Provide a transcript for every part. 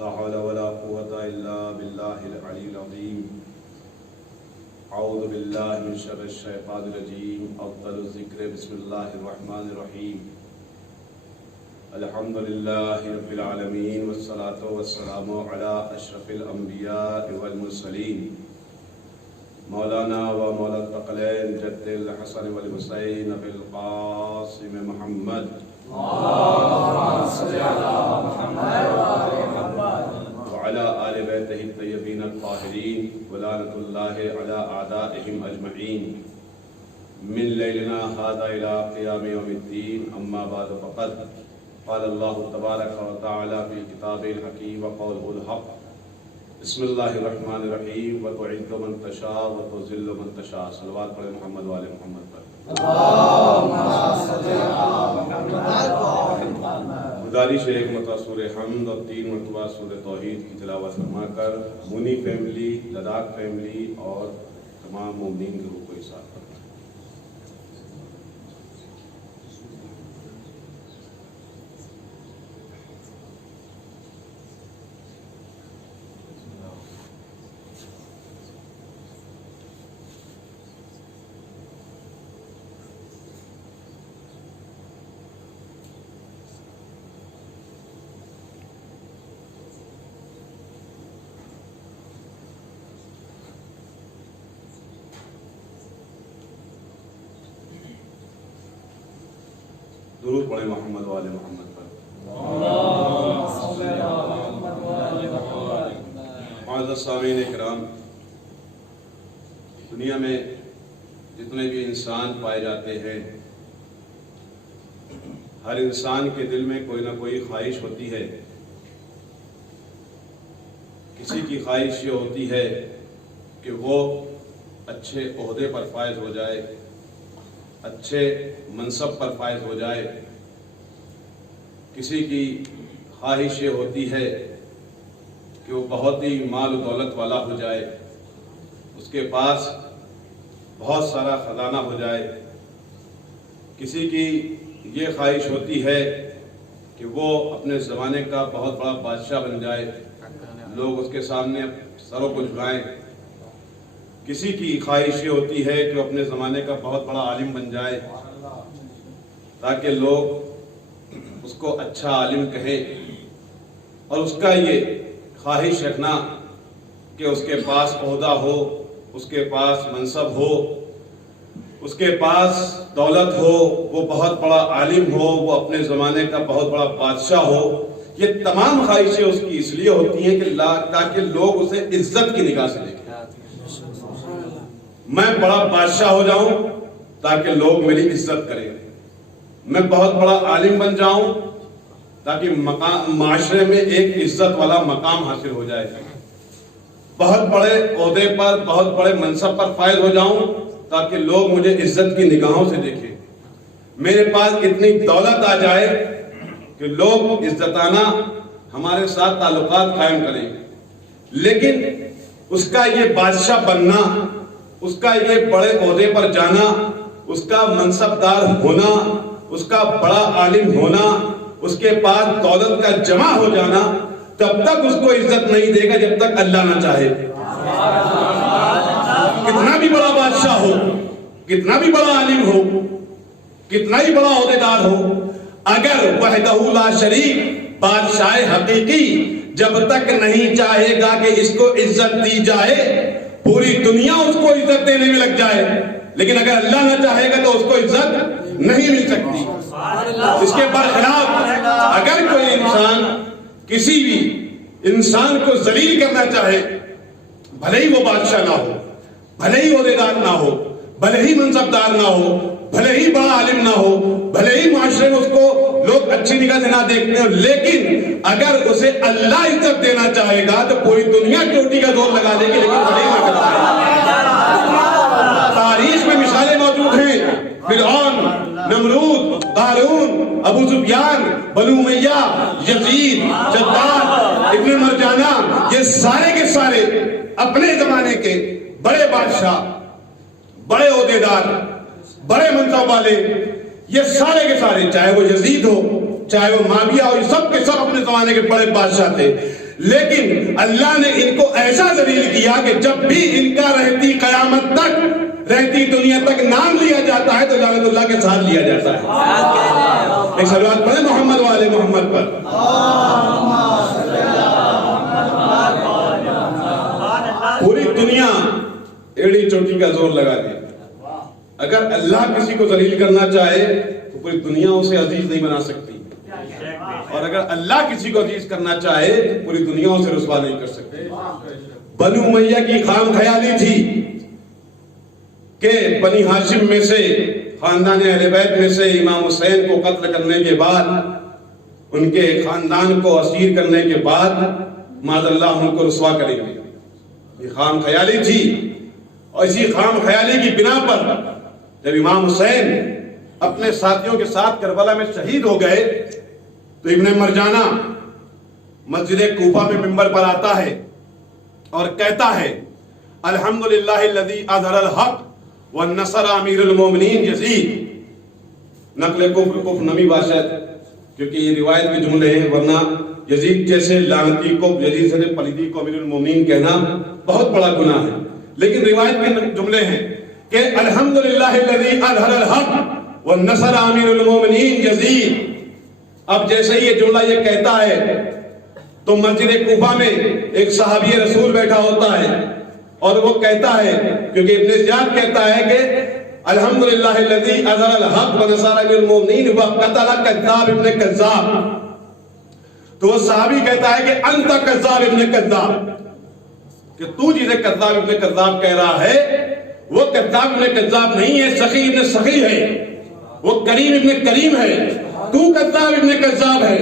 لا حول ولا قوة إلا بالله العلي العظيم. أعوذ بالله من شر الشيطان الرجيم. أفضل الذكر بسم الله الرحمن الرحيم. الحمد لله رب العالمين والصلاة والسلام على أشرف الأنبياء والمرسلين مولانا ومولا الثقلين جد الحسن والحسين أبي القاسم محمد اللهم صل على محمد وعلى آل بيته الطيبين الطاهرين ولعنة الله على أعدائهم أجمعين من ليلنا هذا إلى قيام يوم الدين. أما بعد فقد قال الله تبارك وتعالى في كتابه الحكيم وقوله الحق. بسم اللہ الرحمن الرحیم. وتعز من تشاء وتذل من تشاء. صلوات پڑھیں محمد والے محمد پر. گزارش ہے ایک مرتبہ سورہ حمد اور 3 مرتبہ سورہ توحید کی تلاوت فرما کر منی فیملی، لداخ فیملی اور تمام مومنین کے روح کو احساس کرنا. درود پڑھیں محمد والے محمد پر. معزز سامعین کرام، دنیا میں جتنے بھی انسان پائے جاتے ہیں، ہر انسان کے دل میں کوئی نہ کوئی خواہش ہوتی ہے. کسی کی خواہش یہ ہوتی ہے کہ وہ اچھے عہدے پر فائز ہو جائے، اچھے منصب پر فائز ہو جائے. کسی کی خواہش یہ ہوتی ہے کہ وہ بہت ہی مال و دولت والا ہو جائے، اس کے پاس بہت سارا خزانہ ہو جائے. کسی کی یہ خواہش ہوتی ہے کہ وہ اپنے زمانے کا بہت بڑا بادشاہ بن جائے، لوگ اس کے سامنے سروں کو جھکائیں. کسی کی خواہش یہ ہوتی ہے کہ وہ اپنے زمانے کا بہت بڑا عالم بن جائے تاکہ لوگ اس کو اچھا عالم کہیں. اور اس کا یہ خواہش رکھنا کہ اس کے پاس عہدہ ہو، اس کے پاس منصب ہو، اس کے پاس دولت ہو، وہ بہت بڑا عالم ہو، وہ اپنے زمانے کا بہت بڑا بادشاہ ہو. یہ تمام خواہشیں اس کی اس لیے ہوتی ہیں کہ تاکہ لوگ اسے عزت کی نگاہ سے دیکھیں. میں بڑا بادشاہ ہو جاؤں تاکہ لوگ میری عزت کریں، میں بہت بڑا عالم بن جاؤں تاکہ معاشرے میں ایک عزت والا مقام حاصل ہو جائے، بہت بڑے عہدے پر، بہت بڑے منصب پر فائز ہو جاؤں تاکہ لوگ مجھے عزت کی نگاہوں سے دیکھیں. میرے پاس اتنی دولت آ جائے کہ لوگ عزتانہ ہمارے ساتھ تعلقات قائم کریں. لیکن اس کا یہ بادشاہ بننا، اس کا یہ بڑے عہدے پر جانا، اس کا منصب دار ہونا، اس کا بڑا عالم ہونا، اس کے پاس دولت کا جمع ہو جانا، تب تک اس کو عزت نہیں دے گا جب تک اللہ نہ چاہے. کتنا بھی بڑا بادشاہ ہو، کتنا بھی بڑا عالم ہو، کتنا ہی بڑا عہدیدار ہو، اگر وحدہ لا شریک بادشاہ حقیقی جب تک نہیں چاہے گا کہ اس کو عزت دی جائے، پوری دنیا اس کو عزت دینے میں لگ جائے، لیکن اگر اللہ نہ چاہے گا تو اس کو عزت نہیں مل سکتی. اس کے برخلاف اگر کوئی انسان کسی بھی انسان کو ذلیل کرنا چاہے، بھلے ہی وہ بادشاہ نہ ہو، بھلے ہی عہدیدار نہ ہو، بھلے ہی منصبدار نہ ہو، بھلے ہی بڑا عالم نہ ہو، بھلے ہی معاشرے میں اس کو لوگ اچھی نگاہ سے نہ دیکھتے ہو، لیکن اگر اسے اللہ عزت دینا چاہے گا تو پوری دنیا چوٹی کا زور لگا دے گی، لیکن بھلے ہی نہ کرتا ہے. تاریخ میں مثالیں موجود ہیں، فرعون، نمرود، قارون، ابو سفیان، بنو امیہ، یزید، جداد، ابن مرجانہ، یہ سارے کے سارے اپنے زمانے کے بڑے بادشاہ، بڑے عہدیدار، بڑے منصب والے، یہ سارے کے سارے، چاہے وہ یزید ہو، چاہے وہ معاویہ ہو، یہ سب کے سب اپنے زمانے کے بڑے بادشاہ تھے. لیکن اللہ نے ان کو ایسا ذلیل کیا کہ جب بھی ان کا رہتی قیامت تک، رہتی دنیا تک نام لیا جاتا ہے تو لعنت اللہ کے ساتھ لیا جاتا ہے۔ ایک صلوات پڑھیں محمد والے محمد پر۔ پوری دنیا ایڑی چوٹی کا زور لگا دی، اگر اللہ کسی کو ذلیل کرنا چاہے تو پوری دنیا اسے عزیز نہیں بنا سکتی، اور اگر اللہ کسی کو عزیز کرنا چاہے تو پوری دنیا اسے رسوا نہیں کر سکتی۔ بنو امیہ کی خام خیالی تھی کہ بنی ہاشم میں سے، خاندان اہل بیت میں سے امام حسین کو قتل کرنے کے بعد، ان کے خاندان کو اسیر کرنے کے بعد معاذ اللہ ان کو رسوا کریں گے، یہ خام خیالی تھی۔ اور اسی خام خیالی کی بنا پر جب امام حسین اپنے ساتھیوں کے ساتھ کربلا میں شہید ہو گئے تو ابن مرجانہ مسجد کوفہ میں منبر پر آتا ہے اور کہتا ہے الحمدللہ الذی اظہر الحق ونصر امیر المومنین یزید۔ نقل کفر نبی بادشاہ، کیونکہ یہ روایت کے جملے ہیں، ورنہ یزید جیسے لعنتی کو، یزید سے پلیدی کو امیر المومنین کہنا بہت بڑا گناہ ہے، لیکن روایت کے جملے ہیں کہ الحمدللہ الذی اظہر الحق ونصر امیر المومنین یزید۔ اب جیسے یہ جملہ یہ کہتا ہے تو مسجد کوفہ میں ایک صحابی رسول بیٹھا ہوتا ہے اور وہ کہتا ہے، کیونکہ ابن زیاد کہتا ہے کہ الحمدللہ الذی اظہر الحق ونصر امیر المومنین وقتل کذاب ابن کذاب، تو وہ صحابی کہتا ہے کہ انت کذاب ابن کذاب، کہ تو جسے کذاب ابن کذاب کہہ رہا ہے وہ کذاب ابن کذاب نہیں ہے، سخی ابن سخی ہے، وہ کریم ابن کریم ہے، تو کذاب ابن کذاب ہے۔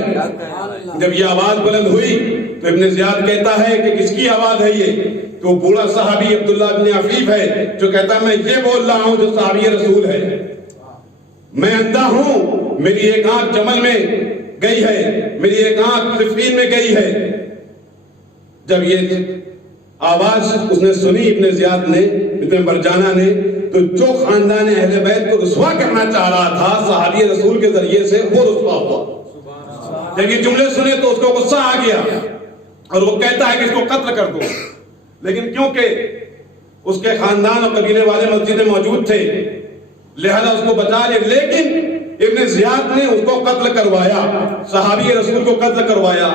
جب یہ آواز بلند ہوئی تو ابن زیاد کہتا ہے کہ کس کی آواز ہے یہ؟ تو بوڑھا صحابی عبداللہ بن عفیف ہے جو کہتا ہے میں یہ بول رہا ہوں جو صحابی رسول ہے، میں اندھا ہوں، میری ایک آنکھ جمل میں گئی ہے، میری ایک آنکھ صفین میں گئی ہے۔ جب یہ آواز اس نے سنی ابن زیاد نے، ابن مرجانہ نے، تو جو خاندان اہل بیت کو رسوا کرنا چاہ رہا تھا صحابی رسول کے ذریعے سے، وہ رسوا ہوا۔ جب یہ جملے سنے تو اس کو غصہ آ گیا اور وہ کہتا ہے کہ اس کو قتل کر دو، لیکن کیونکہ اس کے خاندان اور قبیلے والے مسجد میں موجود تھے لہذا اس کو بچا لے، لیکن ابن زیاد نے اس کو قتل کروایا، صحابی رسول کو قتل کروایا۔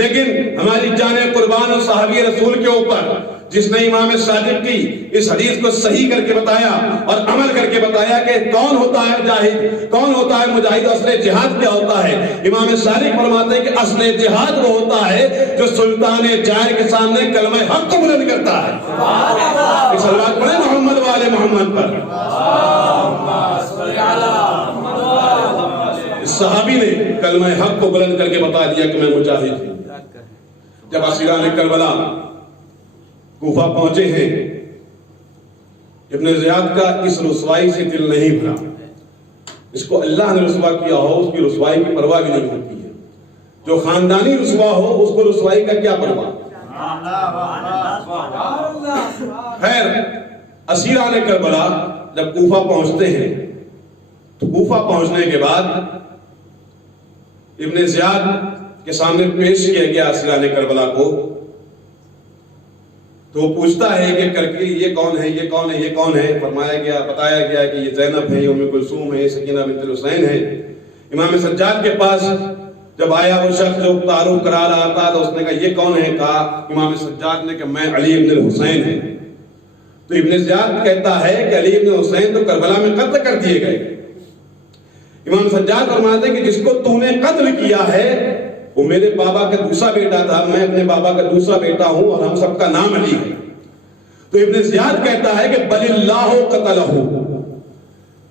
لیکن ہماری جان قربان اور صحابی رسول کے اوپر جس نے امام صادق کی اس حدیث کو صحیح کر کے بتایا اور عمل کر کے بتایا کہ کون ہوتا ہے جاہد، کون ہوتا ہے مجاہد، اصل جہاد کیا ہوتا ہے، امام صادق فرماتے ہیں کہ اصل جہاد وہ ہوتا ہے جو سلطان جائر کے سامنے کلمہ حق کو بلند کرتا ہے۔ صلوات پڑھیں محمد والے محمد پر۔ صحابی نے کلمہ حق کو بلند کر کے بتا دیا کہ میں مجاہد ہوں۔ جب اسیران کربلا کوفہ پہنچے ہیں، ابن زیاد کا اس رسوائی سے دل نہیں بھرا، اس کو اللہ نے رسوا کیا ہو اس کی رسوائی کی پرواہ بھی نہیں ہوتی ہے، جو خاندانی رسوا ہو اس کو رسوائی کا کیا پرواہ۔ خیر اسیران کربلا جب کوفہ پہنچتے ہیں تو کوفہ پہنچنے کے بعد ابن زیاد کے سامنے پیش کیا گیا اسیران کربلا کو، تو وہ پوچھتا ہے کہ کرکی یہ کون ہے، یہ کون ہے، یہ کون ہے؟ فرمایا گیا، بتایا گیا کہ یہ زینب ہے، یہ ام کلثوم ہے، یہ سکینہ بنت الحسین ہے۔ امام سجاد کے پاس جب آیا وہ شخص جو تعارف کرا رہا تھا تو اس نے کہا یہ کون ہے؟ کہا امام سجاد نے کہ میں علی ابن الحسین ہے۔ تو ابن زیاد کہتا ہے کہ علی ابن حسین تو کربلا میں قتل کر دیے گئے۔ امام سجاد فرماتے ہیں کہ جس کو تو نے قتل کیا ہے وہ میرے بابا کا دوسرا بیٹا تھا، میں اپنے بابا کا دوسرا بیٹا ہوں اور ہم سب کا نام علی ہے۔ تو ابن زیاد کہتا ہے کہ بل اللہ قتلہ،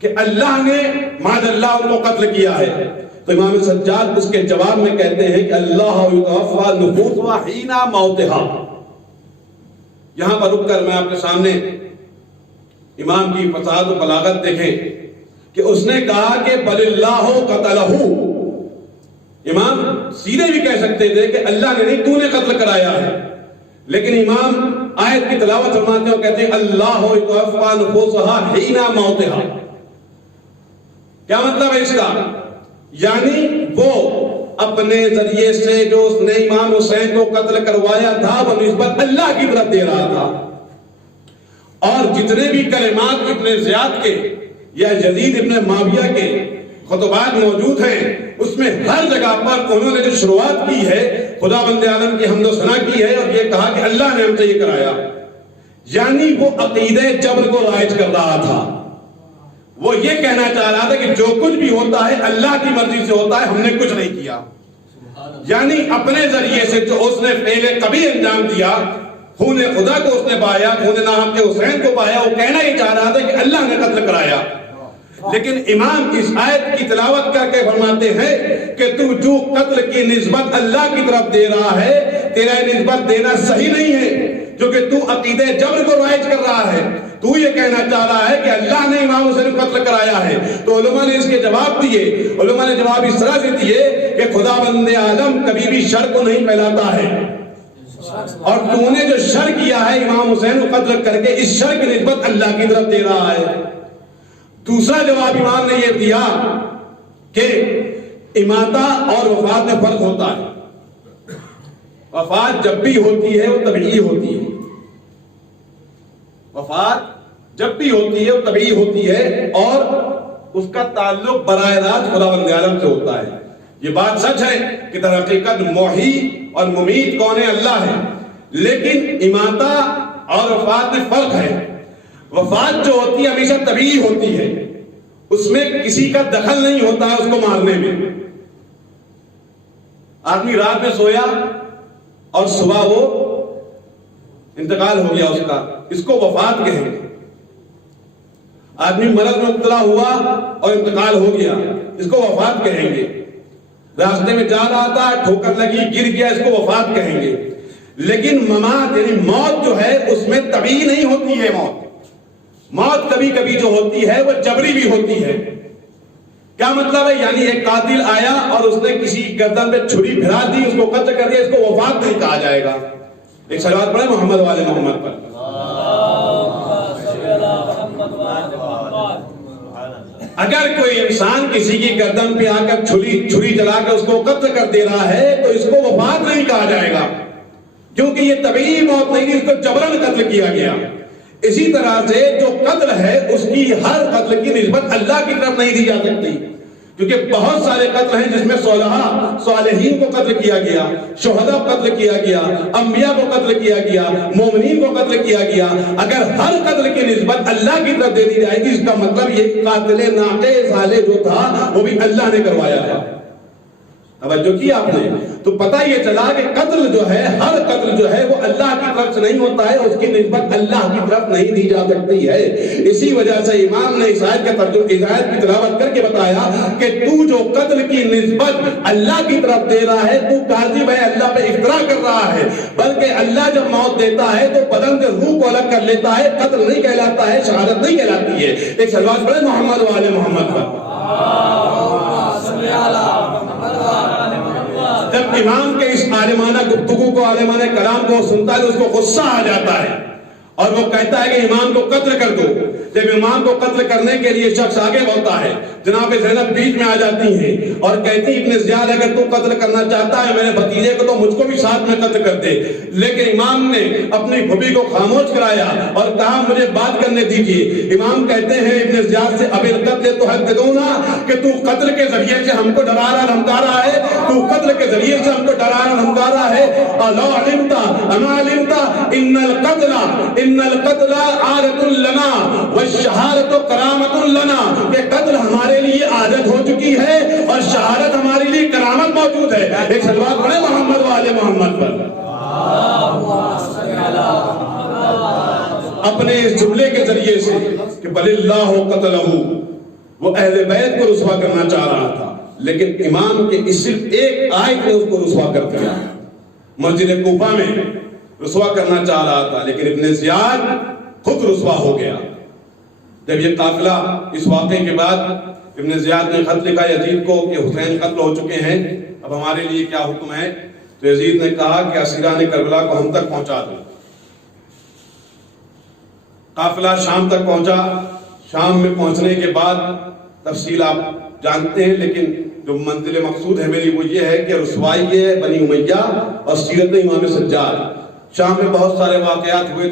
کہ اللہ نے معاذ اللہ ان کو قتل کیا ہے۔ تو امام سجاد اس کے جواب میں کہتے ہیں کہ اللہ یتوفی نفوسها حین موتها۔ یہاں پر رک کر میں آپ کے سامنے امام کی فصاحت و بلاغت دیکھیں کہ اس نے کہا کہ بل اللہ قتلہ، امام سیدھے بھی کہہ سکتے تھے کہ اللہ نے نہیں، تو نے قتل کرایا ہے، لیکن امام آیت کی تلاوت فرماتے ہیں اور کہتے ہیں اللہ یتوفی نفوسها حین موتها۔ کیا مطلب ہے اس کا؟ یعنی وہ اپنے ذریعے سے جو اس نے امام حسین کو قتل کروایا تھا وہ نسبت اللہ کی طرف دے رہا تھا. اور جتنے بھی کلمات ابن زیاد کے یا یزید ابن معاویہ کے خطبات موجود ہیں اس میں ہر جگہ پر انہوں نے جو شروعات کی ہے خدا بند عالم کی حمد و ثنا کی ہے اور یہ کہا کہ اللہ نے ہم سے یہ کرایا. یعنی وہ عقیدہ جبر کو رائج کر رہا تھا. وہ یہ کہنا چاہ رہا تھا کہ جو کچھ بھی ہوتا ہے اللہ کی مرضی سے ہوتا ہے, ہم نے کچھ نہیں کیا. یعنی اپنے ذریعے سے جو اس نے پہلے کبھی انجام دیا, خون خدا کو اس نے بہایا, خون ناحق کے حسین کو بہایا, وہ کہنا ہی چاہ رہا تھا کہ اللہ نے قتل کرایا. لیکن امام اس آیت کی تلاوت کر کے فرماتے ہیں کہ تو جو قتل کی نسبت اللہ کی طرف دے رہا ہے, تیرا نسبت دینا صحیح نہیں ہے, کیونکہ تو عقیدہ جبر کو رائج کر رہا ہے. تو یہ کہنا چاہ رہا ہے کہ اللہ نے امام حسین کو قتل کرایا ہے. تو علماء نے اس کے جواب دیے. علماء نے جواب اس طرح سے دیے کہ خدا بند عالم کبھی بھی شر کو نہیں پھیلاتا ہے, اور تو نے جو شر کیا ہے امام حسین کو قتل کر کے, اس شر کی نسبت اللہ کی طرف دے رہا ہے. دوسرا جواب امام نے یہ دیا کہ اماتہ اور وفات میں فرق ہوتا ہے. وفات جب بھی ہوتی ہے وہ طبیعی ہوتی ہے. وفات جب بھی ہوتی ہے وہ طبیعی ہوتی ہے اور اس کا تعلق براہ راست خدا بند عالم سے ہوتا ہے. یہ بات سچ ہے کہ در حقیقت محیی اور ممیت کون ہے؟ اللہ ہے. لیکن اماتہ اور وفات میں فرق ہے. وفات جو ہوتی ہے ہمیشہ طبیعی ہوتی ہے, اس میں کسی کا دخل نہیں ہوتا ہے اس کو مارنے میں. آدمی رات میں سویا اور صبح وہ انتقال ہو گیا اس کا, اس کو وفات کہیں گے. آدمی مرض میں مبتلا ہوا اور انتقال ہو گیا, اس کو وفات کہیں گے. راستے میں جا رہا تھا, ٹھوکر لگی, گر گیا, اس کو وفات کہیں گے. لیکن ممات یعنی موت جو ہے اس میں طبیعی نہیں ہوتی ہے. موت کبھی کبھی جو ہوتی ہے وہ جبری بھی ہوتی ہے. کیا مطلب ہے؟ یعنی ایک قاتل آیا اور اس نے کسی گردن پہ چھری بھرا دی, اس کو قتل کر دیا, اس کو وفات نہیں کہا جائے گا. ایک صلوات پڑھیں محمد والے محمد پر. اگر کوئی انسان کسی کی گردن پہ آ کر چھری چلا کر اس کو قتل کر دے رہا ہے تو اس کو وفات نہیں کہا جائے گا, کیونکہ یہ طبیعی موت نہیں, اس کو جبرن قتل کیا گیا. اسی طرح سے جو قتل ہے اس کی ہر قتل کی نسبت اللہ کی طرف نہیں دی جا سکتی, کیونکہ بہت سارے قتل ہیں جس میں صالحین کو قتل کیا گیا, شہداء کو قتل کیا گیا, انبیاء کو قتل کیا گیا, مومنین کو قتل کیا گیا. اگر ہر قتل کی نسبت اللہ کی طرف دے دی جائے گی, اس کا مطلب یہ قاتل ناقے صالح جو تھا وہ بھی اللہ نے کروایا تھا. توجہ کی آپ نے؟ تو پتہ یہ چلا کہ قتل جو ہے, ہر قتل جو ہے وہ اللہ کی طرف سے نہیں ہوتا ہے, اس کی نسبت اللہ کی طرف نہیں دی جا سکتی ہے. اسی وجہ سے امام نے اس آیت کا ترجمہ, اس آیت کی تلاوت کر کے بتایا کہ تو جو قتل کی نسبت اللہ کی طرف دے رہا ہے تو کاذب ہے, اللہ پہ افترا کر رہا ہے. بلکہ اللہ جب موت دیتا ہے تو بدن سے روح کو الگ کر لیتا ہے, قتل نہیں کہلاتا ہے, شہادت نہیں کہلاتی ہے. ایک صلوات پڑھیں محمد والے محمد پر. جب امام کے اس عالمانہ گفتگو کو, عالمانہ کلام کو سنتا ہے تو اس کو غصہ آ جاتا ہے اور وہ کہتا ہے کہ امام کو قتل کر دو. جب امام کو قتل کرنے کے لیے شخص آگے بڑھتا ہے, جناب زینب بیچ میں آ جاتی ہیں اور کہتی ابن زیاد اگر تو قتل کرنا چاہتا ہے میرے بھتیجے کو تو مجھ کو بھی ساتھ میں قتل کر دے. لیکن امام نے اپنی پھوپھی کو خاموش کرایا اور کہا مجھے بات کرنے دیجیے. امام کہتے ہیں ابن زیاد سے اب القتل تو حد دو نا, کہ تو قتل کے ذریعے سے ہم کو ڈرا رہا دھمکا رہا ہے, تو قتل کے ذریعے سے ہم کو ڈرا رہا دھمکا رہا ہے. لو علمت اما علمت ان القتل عادت لنا والشہادت کرامت لنا, کہ قتل ہمارے لیے عادت ہو چکی ہے اور شہادت ہمارے لیے کرامت موجود ہے. ایک صلوات پڑھیں محمد والے محمد پر. اپنے اس جملے کے ذریعے سے کہ بل اللہ قتلہ, وہ اہل بیت کو رسوا کرنا چاہ رہا تھا, لیکن امام کے اس صرف ایک آیت نے اس کو رسوا کر دیا. مسجد کوفہ میں رسوا کرنا چاہ رہا تھا, لیکن ابن زیاد خود رسوا ہو گیا. جب یہ قافلہ اس واقعے کے بعد ابن زیاد نے خط لکھا یزید کو کہ حسین قتل ہو چکے ہیں, اب ہمارے لیے کیا حکم ہے, تو یزید نے کہا کہ اسیران کربلا کو ہم تک پہنچا دو. قافلہ شام تک پہنچا. شام میں پہنچنے کے بعد تفصیل آپ جانتے ہیں, لیکن جو منزل مقصود ہے میری وہ یہ ہے کہ رسوائی ہے بنی امیہ اور سیرت امام سجاد۔ شام میں بہت سارے واقعات ہوئے،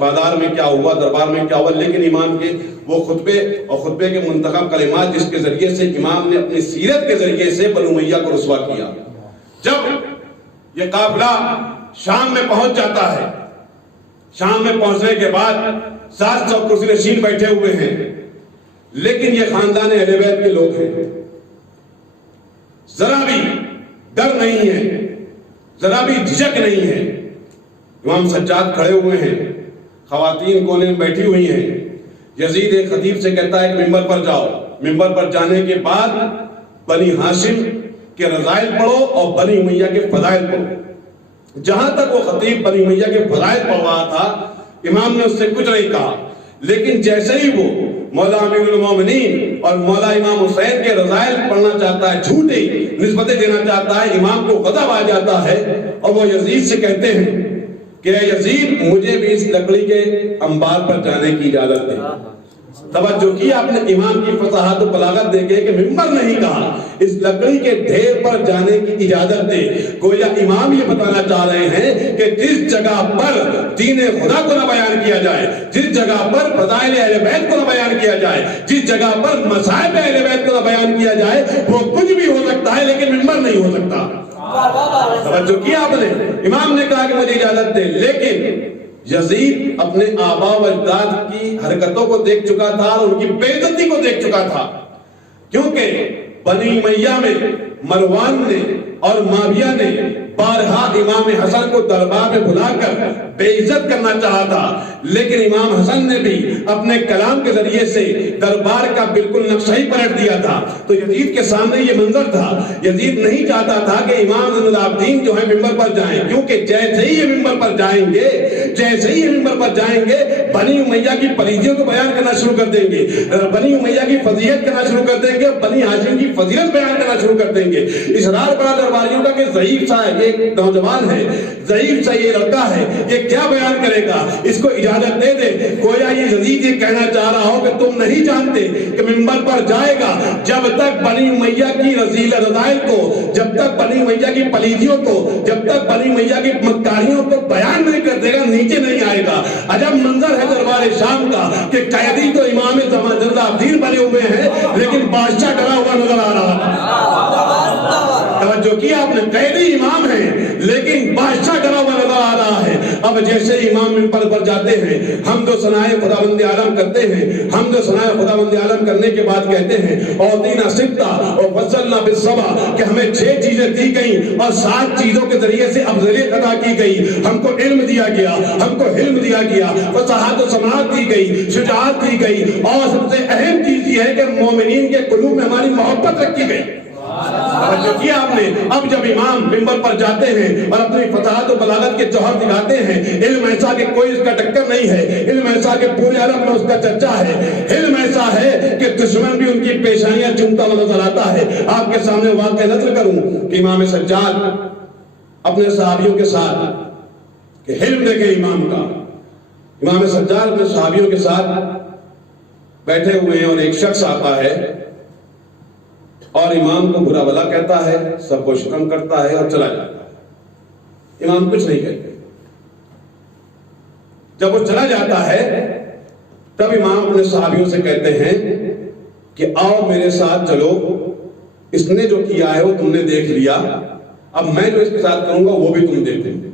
بازار میں کیا ہوا، دربار میں کیا ہوا، لیکن امام کے وہ خطبے اور خطبے کے منتخب کلمات جس کے ذریعے سے امام نے اپنی سیرت کے ذریعے سے بنی امیہ کو رسوا کیا۔ جب یہ قافلہ شام میں پہنچ جاتا ہے، شام میں پہنچنے کے بعد 700 کرسی نشین بیٹھے ہوئے ہیں، لیکن یہ خاندان اہل بیت کے لوگ ہیں، ذرا بھی ڈر نہیں ہے، ذرا بھی جھجک نہیں ہے۔ امام سجاد کھڑے ہوئے ہیں، خواتین کونے میں بیٹھی ہوئی ہیں۔ یزید ایک خطیب سے کہتا ہے کہ ممبر پر جاؤ۔ ممبر پر جانے کے بعد بنی ہاشم کے رضائل پڑھو اور بنی امیہ کے فضائل پڑھو۔ جہاں تک وہ خطیب بنی امیہ کے فضائل پڑھ رہا تھا، امام نے اس سے کچھ نہیں کہا، لیکن جیسے ہی وہ مولا امیر المومنین اور مولا امام حسین کے رضائل پڑھنا چاہتا ہے، جھوٹی نسبتیں دینا چاہتا ہے، امام کو غضب آ جاتا ہے اور وہ یزید سے کہتے ہیں کہ اے یزید، مجھے بھی اس لکڑی کے انبار پر جانے کی اجازت دے۔ توجہ کی آپ نے امام کی فصاحت و بلاغت دیکھے کہ ممبر نہیں کہا، اس لکڑی کے ڈھیر پر جانے کی اجازت دے۔ گویا امام یہ بتانا چاہ رہے ہیں کہ جس جگہ پر دین خدا کو نہ بیان کیا جائے، جس جگہ پر فضائل اہل بیت کو نہ بیان کیا جائے، جس جگہ پر مصائب اہل بیت کو نہ بیان کیا جائے، وہ کچھ بھی ہو سکتا ہے لیکن ممبر نہیں ہو سکتا۔ توجہ کی آپ نے، امام نے کہا کہ مجھے اجازت دے، لیکن یزید اپنے آبا و اجداد کی حرکتوں کو دیکھ چکا تھا اور ان کی بے عزتی کو دیکھ چکا تھا، کیونکہ بنی امیہ میں مروان نے اور معاویہ نے بارہا امام حسن کو دربار میں بلا کر بے عزت کرنا چاہا تھا، لیکن امام حسن نے بھی اپنے کلام کے ذریعے سے دربار کا بالکل نقشہ ہی پلٹ دیا تھا۔ تو یزید کے سامنے یہ منظر تھا، یزید نہیں چاہتا تھا کہ امام زین العابدین جو ہے ممبر پر جائیں، کیونکہ جیسے ہی یہ ممبر پر جائیں گے، جیسے ہی یہ ممبر پر جائیں گے، بنی امیہ کی پلیدیوں کو بیان کرنا شروع کر دیں گے، بنی امیہ کی فضیلت کرنا شروع کر دیں گے، بنی ہاشم کی فضیلت بیان کرنا شروع کر دیں گے۔ اصرار بڑا درباریوں کا کہ ضعیف سا ہے، ایک نوجوان ہے، ضعیف سا یہ لڑکا ہے، یہ کیا بیان کرے گا، اس کو اجازت دے دے۔ گویا یہ یزید یہ کہنا چاہ رہا ہو کہ تم نہیں جانتے کہ ممبر پر جائے گا جب تک بنی امیہ کی رذائل کو، جب تک بنی امیہ کی پلیدیوں کو، جب تک بنی امیہ کی مکاریوں کو بیان نہیں کر دے گا، نیچے نہیں آئے گا۔ عجب منظر ہے دربار شام کا کہ قیدی تو امام زین العابدین بنے ہوئے ہیں، لیکن بادشاہ ڈرا ہوا نظر آ رہا ہے۔ توجہ کی آپ نے، قیدی امام ہیں لیکن بادشاہ ڈرا ہوا نظر آ رہا ہے۔ اب جیسے امام ممبر پر جاتے ہیں، حمد و ثنائے خداوند عالم کرتے ہیں، حمد و ثنائے خداوند عالم کرنے کے بعد کہتے ہیں اوتینا ستا اور فضلنا بالسبع، کہ ہمیں 6 چیزیں دی گئیں اور 7 چیزوں کے ذریعے سے افضلیت عطا کی گئی۔ ہم کو علم دیا گیا، ہم کو حلم دیا گیا، فصاحت و سماعت دی گئی، شجاعت دی گئی، اور سب سے اہم چیز یہ ہے کہ مومنین کے قلوب میں ہماری محبت رکھی گئی۔ توجہ کیا آپ نے، اب جب امام ممبر پر جاتے ہیں اور اپنی فصاحت و بلاغت کے جوہر دکھاتے ہیں، علم ایسا کہ کوئی اس کا ٹکر نہیں ہے، علم ایسا کہ پورے عرب میں اس کا چرچا ہے، علم ایسا ہے کہ دشمن بھی ان کی پیشانیاں چومتا ہوا نظر آتا ہے۔ آپ کے سامنے واقعہ نظر کروں کہ امام سجاد اپنے صحابیوں کے ساتھ، کہ علم دیکھیں امام کا، امام سجاد اپنے صحابیوں کے ساتھ بیٹھے ہوئے ہیں اور ایک شخص آتا ہے اور امام کو برا بھلا کہتا ہے، سب کو شتم کرتا ہے اور چلا جاتا ہے۔ امام کچھ نہیں کہتے۔ جب وہ چلا جاتا ہے تب امام اپنے صحابیوں سے کہتے ہیں کہ آؤ میرے ساتھ چلو، اس نے جو کیا ہے وہ تم نے دیکھ لیا، اب میں جو اس کے ساتھ کروں گا وہ بھی تم دیکھ لیں۔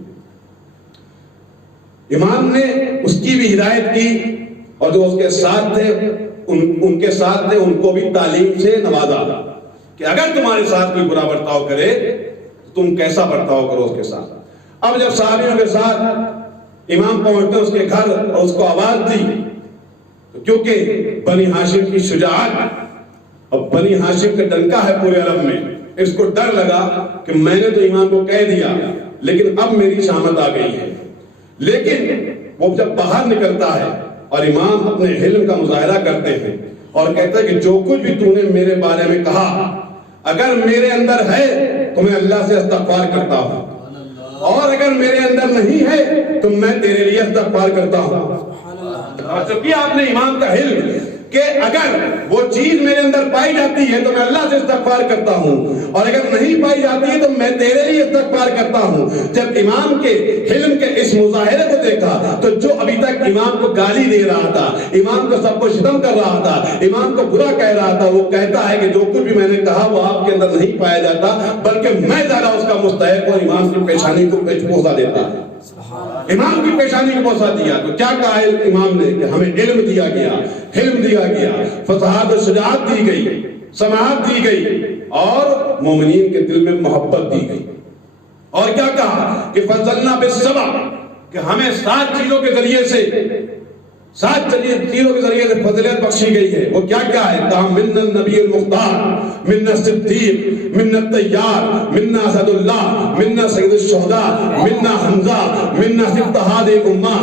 امام نے اس کی بھی ہدایت کی اور جو اس کے ساتھ تھے ان کے ساتھ تھے ان کو بھی تعلیم سے نوازا کہ اگر تمہارے ساتھ کوئی برا برتاؤ کرے تم کیسا برتاؤ کرو اس کے ساتھ۔ اب جب صحابیوں کے ساتھ امام پہنچتے اس کے گھر اور اس کو آواز دی، تو کیونکہ بنی ہاشم کی شجاعت اور بنی ہاشم کا ڈنکا ہے پورے عرب میں، اس کو ڈر لگا کہ میں نے تو امام کو کہہ دیا لیکن اب میری شامت آ گئی ہے۔ لیکن وہ جب باہر نکلتا ہے اور امام اپنے علم کا مظاہرہ کرتے ہیں اور کہتے ہیں کہ جو کچھ بھی تو نے میرے بارے میں کہا اگر میرے اندر ہے تو میں اللہ سے استغفار کرتا ہوں، اور اگر میرے اندر نہیں ہے تو میں تیرے لیے استغفار کرتا ہوں۔ اور چونکہ آپ نے امام کا علم کہ اگر وہ چیز میرے اندر پائی جاتی ہے تو میں اللہ سے استغفار کرتا ہوں، اور اگر نہیں پائی جاتی ہے تو میں تیرے لیے استغفار کرتا ہوں۔ جب امام کے حلم کے اس مظاہرے کو دیکھا تو جو ابھی تک امام کو گالی دے رہا تھا، امام کو سب کو شتم کر رہا تھا، امام کو برا کہہ رہا تھا، وہ کہتا ہے کہ جو کچھ بھی میں نے کہا وہ آپ کے اندر نہیں پایا جاتا بلکہ میں زیادہ اس کا مستحق ہوں، اور امام کی پیشانی کو پوسا دیتا ہے، امام کی پیشانی کو پوسا دیا۔ تو کیا کہا امام نے کہ ہمیں علم دیا گیا، حلم دیا گیا، فصاحت و شجاعت دی گئی، سماحت دی گئی، اور مومنین کے دل میں محبت دی گئی۔ اور کیا کہا کہ فضلنا بالسبع، کہ ہمیں 7 چیزوں کے ذریعے سے 7 چیزوں کے ذریعے سے فضیلت بخشی گئی ہے۔ وہ کیا کیا ہے؟ کہا منا النبی المختار، منا الصدیق، منا الطیار، منا اسد اللہ، منا سید الشہداء، منا حمزہ، منا اتحاد الامہ،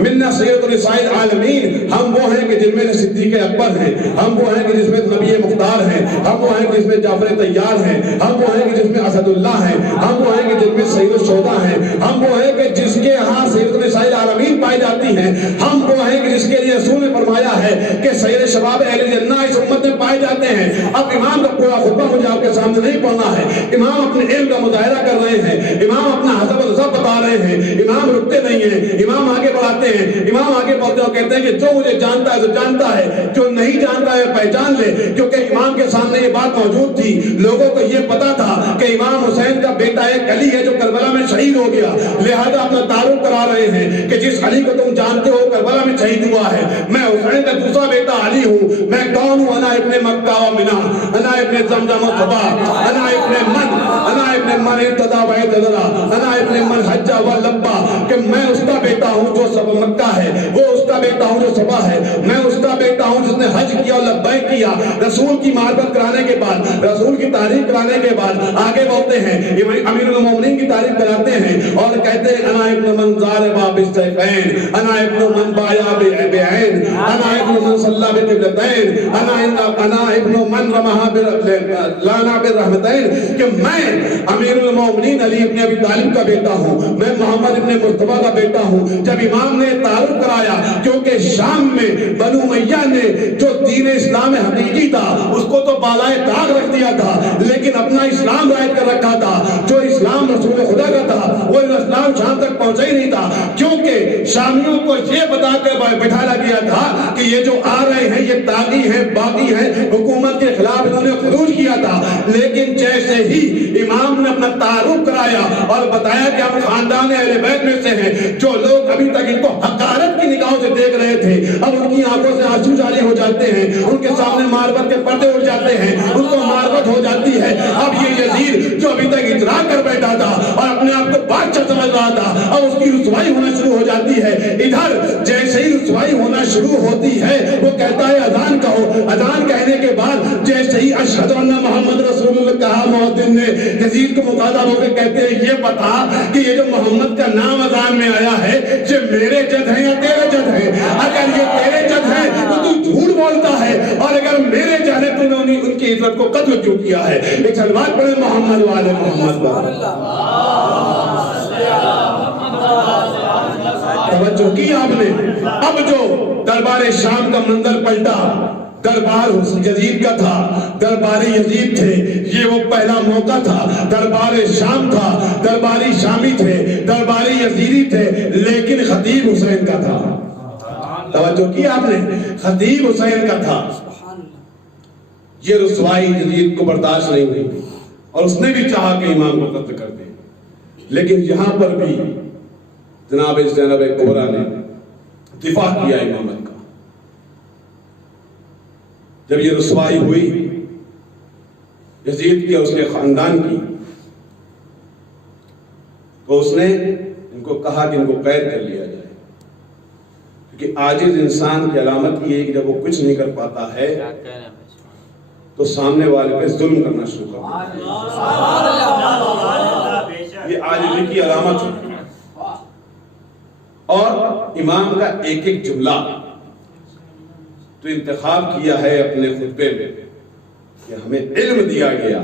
منا سید نساء العالمین۔ ہم وہ ہیں کہ جن میں صدیق اکبر ہیں، ہم وہ ہیں کہ جس میں نبی مختار ہیں، ہم وہ ہیں کہ جس میں جعفر طیار ہیں، ہم وہ ہیں کہ جس میں اسد اللہ ہیں، ہم وہ ہیں کہ جن میں سید الشہداء ہیں، ہم وہ ہیں کہ جس کے ہاں سید نساء العالمین پائی جاتی ہیں، ہم وہ ہیں کہ جس کے لیے رسول نے فرمایا ہے کہ سید شباب اہل جنہ اس امت میں پائے جاتے ہیں۔ اب امام کا پورا خطبہ مجھے آپ کے سامنے نہیں پڑھنا ہے، امام اپنے علم کا مظاہرہ کر رہے ہیں، امام اپنا حسب و نسب بتا رہے ہیں، امام رکتے نہیں ہیں، امام آگے بڑھاتے ہیں، امام آگے بڑھتے ہیں، کہتے ہیں کہ جو مجھے جانتا ہے تو جانتا ہے، جو نہیں جانتا ہے پہچان لے، کیونکہ امام کے سامنے یہ بات موجود تھی، لوگوں کو یہ پتا تھا کہ امام حسین کا بیٹا ایک علی ہے جو کربلا میں شہید ہو گیا، لہذا اپنا تعارف کرا رہے ہیں کہ جس علی کو تم جانتے ہو کربلا میں شہید ہوا ہے، میں حسین کا دوسرا بیٹا علی ہوں، میں کون ہوں؟ انا ابن مکہ و منہ، انا ابن زمزم و صبا، انا ابن من ارتدا و اعتذرا، انا ابن من حج و لبا، کہ میں اس کا بیٹا ہوں جو سب مکہ ہے، وہ اس کا بیٹا ہوں جو صبا ہے، میں اس کا بیٹا ہوں جس نے حج کیا اور لبیک کیا۔ رسول کی معرفت کرانے کے بعد، رسول کی تعریف کرانے کے بعد آگے بڑھتے ہیں، امیر المومنین کی تعریف کراتے ہیں اور کہتے ہیں انا ابن من ضارب بالسیفین، انا ابن من بایا بعین، انا ابن من صلی بقبلتین، انا ابن من رمہ لانا بالرحمتین، کہ میں امیر المومنین علی ابن ابی طالب کا بیٹا ہوں، میں محمد ابن مصطفیٰ کا بیٹا ہوں۔ جب امام نے تعارف کرایا، کیونکہ شام میں بنو امیہ نے جو دین اسلام حقیقی تھا اس کو تو بالائے طاق رکھ دیا تھا، لیکن اپنا اسلام رائج کر رکھا تھا، جو اسلام رسول خدا کا تھا وہ اسلام شام تک پہنچا ہی نہیں تھا، کیونکہ شامیوں کو یہ بتا کے بٹھایا گیا تھا کہ یہ جو آ رہے ہیں یہ طاغی ہیں، باغی ہیں، حکومت کے خلاف انہوں نے خروج کیا تھا۔ لیکن جیسے ہی امام نے اپنا تعارف کرایا اور بتایا کہ ہم خاندان اہل بیت میں سے ہیں، جو لوگ ابھی تک ان کو حقارت کی نگاہوں سے دیکھ رہے تھے اب ان کی آنکھوں سے آنسو جاری ہو جاتے ہیں، ان کے سامنے معرفت کے پردے اٹھ جاتے ہیں، ان کو معرفت ہو جاتی ہے۔ اب یہ یزید جو ابھی تک اطراع کر بیٹھا تھا اور اپنے آپ کو بادشاہ سمجھ رہا تھا، اب اس کی رسوائی ہونا شروع ہو جاتی ہے۔ ادھر جیسے ہی رسوائی ہونا شروع ہوتی ہے وہ کہتا ہے اذان کہو، اذان کہنے کے بعد جیسے ہی اشہد ان محمد رسول اللہ کہا، مؤذن نے یزید کو مخاطب ہو کے کہتے ہیں یہ بتا کہ یہ جو محمد کا نام اذان میں آیا ہے یہ میرے جد ہیں یا تیرے جد ہیں؟ اگر یہ تیرے جد ہیں تو تو جھوٹ بولتا ہے، اور اگر میرے جد ہے تو نے ان کی عزت کو قتل کیوں کیا ہے؟ ایک سلوات پڑھے محمد والے محمد توجہ کی آپ نے۔ اب جو دربار شام کا منظر پلٹا، دربار یزید کا تھا، دربار یزید تھے، یہ وہ پہلا موقع تھا، دربار شام تھا، درباری شامی تھے، درباری یزیدی تھے، لیکن خطیب حسین کا تھا۔ توجہ کی آپ نے، خطیب حسین کا تھا۔ یہ رسوائی یزید کو برداشت نہیں ہوئی اور اس نے بھی چاہا کہ امام کو قتل کر دے، لیکن یہاں پر بھی جناب زینب کبریٰ نے دفاع کیا امامت کا۔ جب یہ رسوائی ہوئی یزید کی اور اس کے خاندان کی تو اس نے ان کو کہا کہ ان کو قید کر لیا جائے، کیونکہ عاجز انسان کی علامت یہ ہے کہ جب وہ کچھ نہیں کر پاتا ہے تو سامنے والے پہ ظلم کرنا شروع کر دیتا ہے، یہ عاجزی کی علامت ہے۔ اور امام کا ایک ایک جملہ تو انتخاب کیا ہے اپنے خطبے میں کہ ہمیں علم دیا گیا،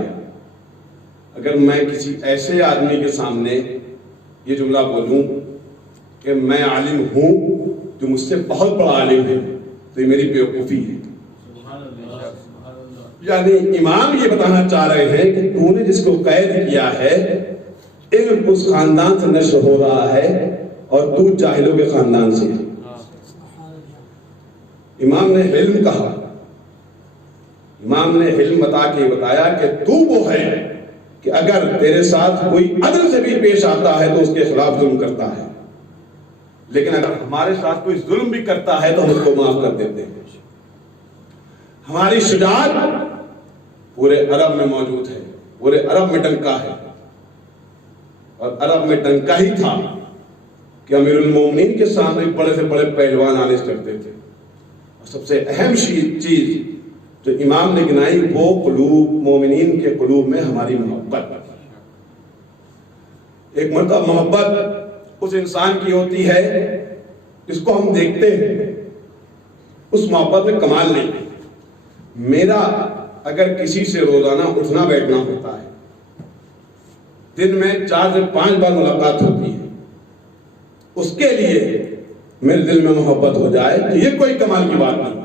اگر میں کسی ایسے آدمی کے سامنے یہ جملہ بولوں کہ میں عالم ہوں جو مجھ سے بہت بڑا عالم ہے، تو یہ میری بیوقوفی ہے. یعنی امام یہ بتانا چاہ رہے ہیں کہ تو نے جس کو قید کیا ہے علم اس خاندان سے نشر ہو رہا ہے اور تو جاہلوں کے خاندان سے. امام نے علم کہا, امام نے علم بتا کے بتایا کہ تو وہ ہے کہ اگر تیرے ساتھ کوئی عدل سے بھی پیش آتا ہے تو اس کے خلاف ظلم کرتا ہے, لیکن اگر ہمارے ساتھ کوئی ظلم بھی کرتا ہے تو ہم اس کو معاف کر دیتے ہیں. ہماری شجاعت پورے عرب میں موجود ہے, پورے عرب میں ڈنکا ہے, اور عرب میں ڈنکا ہی تھا کہ امیر المومنین کے سامنے بڑے سے بڑے پہلوان آنے کرتے تھے. اور سب سے اہم چیز جو امام نے گنائی وہ قلوب, مومنین کے قلوب میں ہماری محبت. ایک مرتبہ محبت اس انسان کی ہوتی ہے جس کو ہم دیکھتے ہیں, اس محبت میں کمال نہیں. میرا اگر کسی سے روزانہ اٹھنا بیٹھنا ہوتا ہے, دن میں 4 سے 5 بار ملاقات ہوتی ہے, اس کے لیے میرے دل میں محبت ہو جائے تو یہ کوئی کمال کی بات نہیں.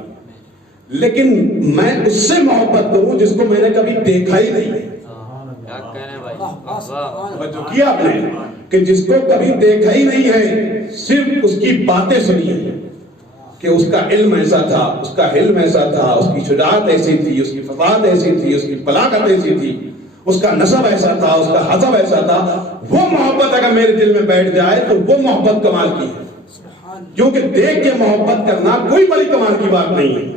لیکن میں اس سے محبت کروں جس کو میں نے کبھی دیکھا ہی نہیں ہے. جو کیا آپ نے کہ جس کو کبھی دیکھا ہی نہیں ہے, صرف اس کی باتیں سنی ہیں کہ اس کا علم ایسا تھا, اس کا علم ایسا تھا, اس کی شجاعت ایسی تھی, اس کی فصاحت ایسی تھی, اس کی بلاغت ایسی تھی, اس کا نسب ایسا تھا, اس کا حسب ایسا تھا. وہ محبت اگر میرے دل میں بیٹھ جائے تو وہ محبت کمال کی ہے. کیونکہ دیکھ کے محبت کرنا کوئی بڑی کمال کی بات نہیں ہے.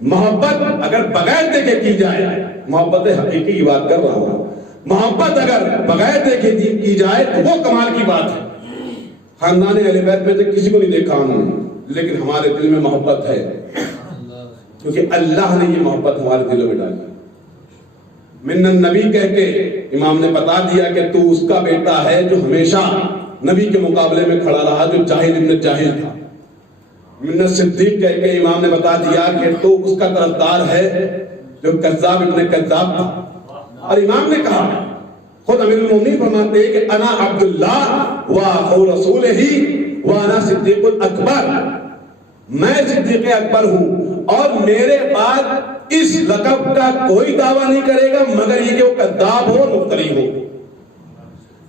محبت اگر بغیر دیکھے کی جائے, محبت حقیقی کی بات کر رہا ہوں, محبت اگر بغیر دیکھے کی جائے تو وہ کمال کی بات ہے. خاندان اہل بیت میں سے کسی کو نہیں دیکھا ہم نے, لیکن ہمارے دل میں محبت ہے کیونکہ اللہ نے یہ محبت ہمارے دلوں میں ڈالی. من النبی کہہ کے امام نے بتا دیا کہ تو اس کا بیٹا ہے جو ہمیشہ نبی کے مقابلے میں کھڑا رہا, جو جاہل ابن جاہل تھا. من الصدیق کہہ کے امام نے بتا دیا کہ تو اس کا طرفدار ہے جو کذاب ابن کذاب تھا. اور امام نے کہا, خود امیر المومنین فرماتے ہیں کہ انا عبداللہ و رسول ہی وانا صدیق الاکبر, میں صدیق اکبر ہوں اور میرے بعد اس لقب کا کوئی دعویٰ نہیں کرے گا مگر یہ کہ وہ کذاب ہو, مفتری ہو.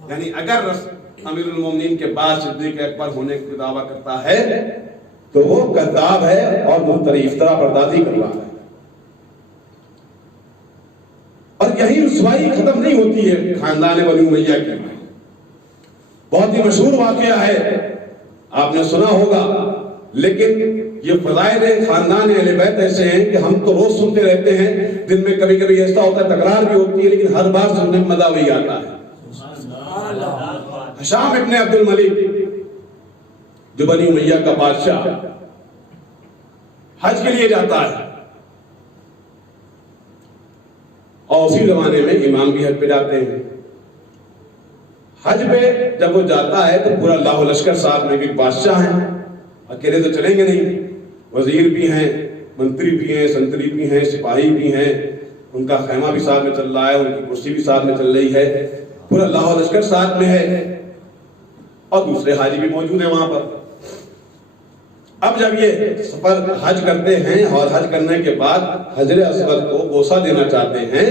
یعنی اگر امیر المومنین کے بعد صدیق اکبر ہونے کا دعویٰ کرتا ہے تو وہ کذاب ہے اور مفتری, افترا پردازی کر رہا ہے. اور یہی رسوائی ختم نہیں ہوتی ہے خاندان بنی امیہ کی. بہت ہی مشہور واقعہ ہے, آپ نے سنا ہوگا, لیکن یہ فضائل خاندان اہل بیت ایسے ہیں کہ ہم تو روز سنتے رہتے ہیں. دن میں کبھی کبھی ایسا ہوتا ہے تکرار بھی ہوتی ہے, لیکن ہر بار سننے میں مزہ وہی آتا ہے. ہشام ابن عبد الملک جو بنی امیہ کا بادشاہ حج کے لیے جاتا ہے, اور اسی زمانے میں امام بھی حج پہ جاتے ہیں. حج پہ جب وہ جاتا ہے تو پورا لاہو لشکر ساتھ میں, بھی بادشاہ ہیں, اکیلے تو چلیں گے نہیں, وزیر بھی ہیں, منتری بھی ہیں, سنتری بھی ہیں, سپاہی بھی ہیں, ان کا خیمہ بھی ساتھ میں چل رہا ہے, ان کی کرسی بھی ساتھ میں چل رہی ہے, پورا لاہو لشکر ساتھ میں ہے, اور دوسرے حاجی بھی موجود ہیں وہاں پر. اب جب یہ سفر حج کرتے ہیں اور حج کرنے کے بعد حجر اسود کو بوسہ دینا چاہتے ہیں,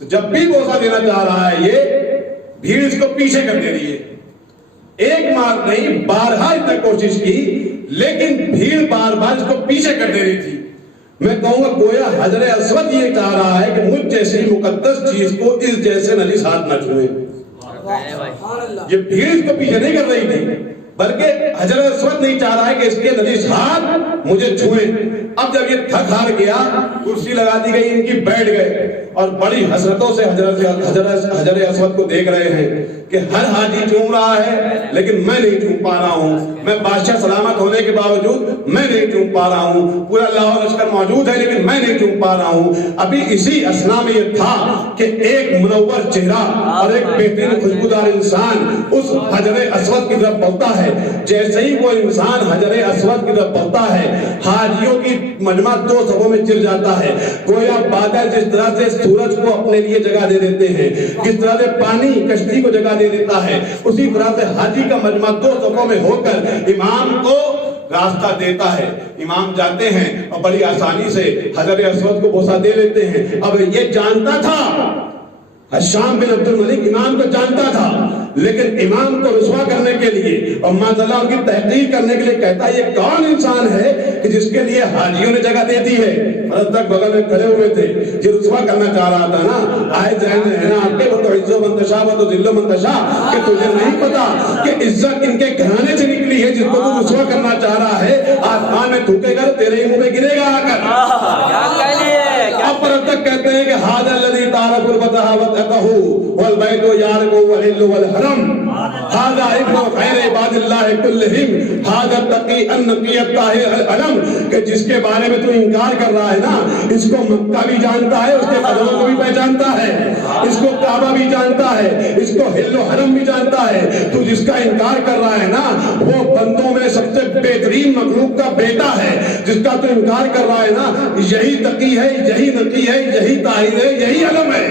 تو جب بھی بوسہ دینا چاہ رہا ہے یہ بھیڑ اس کو پیچھے کر دے رہی ہے. ایک بار نہیں, بارہا اس نے کوشش کی, لیکن بھیڑ بار بار اس کو پیچھے کر دے رہی تھی. میں کہوں گا گویا حجر اسود یہ چاہ رہا ہے کہ مجھ جیسی مقدس چیز کو اس جیسے نجس ہاتھ نہ چھوئیں. یہ بھیڑ اس کو پیچھے نہیں کر رہی تھی, بلکہ حجر اسود نہیں چاہ رہا ہے کہ اس کے نجس ہاتھ مجھے چھوئیں. اب جب یہ تھک ہار گیا, کرسی لگا دی گئی, ان کی بیٹھ گئے, اور بڑی حسرتوں سے حجر اسود کو دیکھ رہے ہیں کہ ہر حاجی چوم رہا ہے لیکن میں نہیں چوم پا رہا ہوں, میں بادشاہ سلامت ہونے کے باوجود میں نہیں چوم پا رہا ہوں, پورا لاہور لشکر موجود ہے لیکن میں نہیں چوم پا رہا ہوں. ابھی اسی اسنا میں یہ تھا کہ ایک منور چہرہ اور ایک بہترین خوشبودار انسان اس حجر اسود کی طرف بڑھتا ہے. جیسے ہی وہ انسان حجر اسود کی طرف بڑھتا ہے, حاجیوں کی مجمع 2 صفوں میں چل جاتا ہے. گویا بادل جس طرح سے سورج کو اپنے لیے جگہ دے دیتے ہیں, جس طرح سے پانی کشتی کو جگہ دے دیتا ہے, اسی طرح سے حاجی کا مجمع 2 صفوں میں ہو کر امام کو راستہ دیتا ہے. امام جاتے ہیں اور بڑی آسانی سے حجر اسود کو بوسہ دے لیتے ہیں. اب یہ جانتا تھا حشام بن عبد الملک، امام کو جانتا تھا، لیکن امام کو رسوا کرنے کے لیے اور معاذ کی تحقیر کرنے کے لیے کہتا ہے یہ کون انسان ہے کہ جس کے لیے حاجیوں نے جگہ دے دی ہے. فرض تک بغل میں کھڑے ہوئے تھے، یہ رسوا کرنا چاہ رہا تھا نا. آئے ذہن میں ہے نا آپ کے وہ تو عزو منتشا وہ تو ذل منتشا، کہ تجھے نہیں پتا کہ عزت ان کے گھرانے سے نکلی ہے جس کو تو رسوا کرنا چاہ رہا ہے. آسمان میں تھوکے گا تیرے ہی منہ میں گرے گا آ کر. اب فرض تک کہتے ہیں کہ ھذا الذی تعرف الفتح وتقه والبيت يعرف والحل والحرم ھذا ابن خیر عباد اللہ كلهم ھذا التقی النقی الطاہر العلم، کہ جس کے بارے میں تو انکار کر رہا ہے نا، اس کو مکہ بھی جانتا ہے، اس کے قدموں کو بھی پہچانتا ہے، اس کو کعبہ بھی جانتا ہے، اس کو حل و حرم بھی جانتا ہے. تو جس کا انکار کر رہا ہے نا وہ بندوں میں سب سے بہترین مخلوق کا بیٹا ہے. جس کا تو انکار کر رہا ہے نا یہی تقی ہے، یہی نقی ہے، یہی طاہر ہے، یہی علم ہے.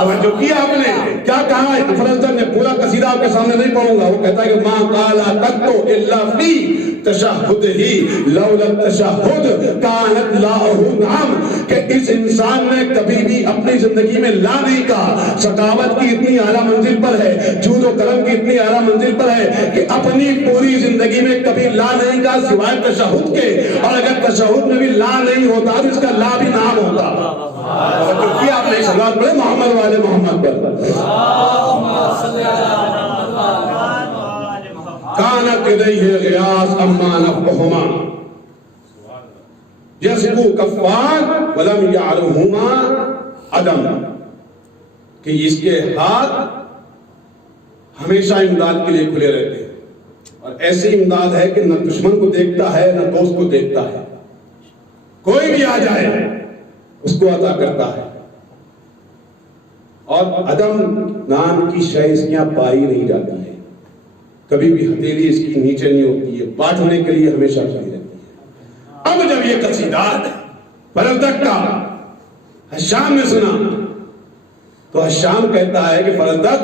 سمجھو کیا آپ نے کیا کہا ہے؟ فرزدق نے پورا قصیدہ آپ کے سامنے نہیں پڑھوں گا. وہ کہتا ہے کہ ما قال قط الا فی تشہدہ لولا التشہد کانت لاہ نعم، کہ اس انسان نے کبھی بھی اپنی زندگی میں لا نہیں کہا. سخاوت کی اتنی اعلیٰ منزل پر ہے، جود و کرم کی اتنی اعلیٰ منزل پر ہے کہ اپنی پوری زندگی میں کبھی لا نہیں کہا سوائے تشہد کے. اور اگر تشہد میں بھی لا نہیں ہوتا تو اس کا لا بھی نام ہوتا. کیا آپ نے صلوات پڑھے محمد والے محمد پر. کانت الیہ غیاث اما نفہما یسبو کفان ولم یعرہما عدم، کہ اس کے ہاتھ ہمیشہ امداد کے لیے کھلے رہتے ہیں. اور ایسی امداد ہے کہ نہ دشمن کو دیکھتا ہے نہ دوست کو دیکھتا ہے. کوئی بھی آ جائے اس کو عطا کرتا ہے. اور عدم نام کی شے اس کے یہاں پائی نہیں جاتی ہے. کبھی بھی ہتھیلی اس کی نیچے نہیں ہوتی ہے، بانٹنے کے لیے ہمیشہ کھڑی رہتی ہے. اب جب یہ قصیدہ فرزدق کا حشام نے سنا تو حشام کہتا ہے کہ فرزدق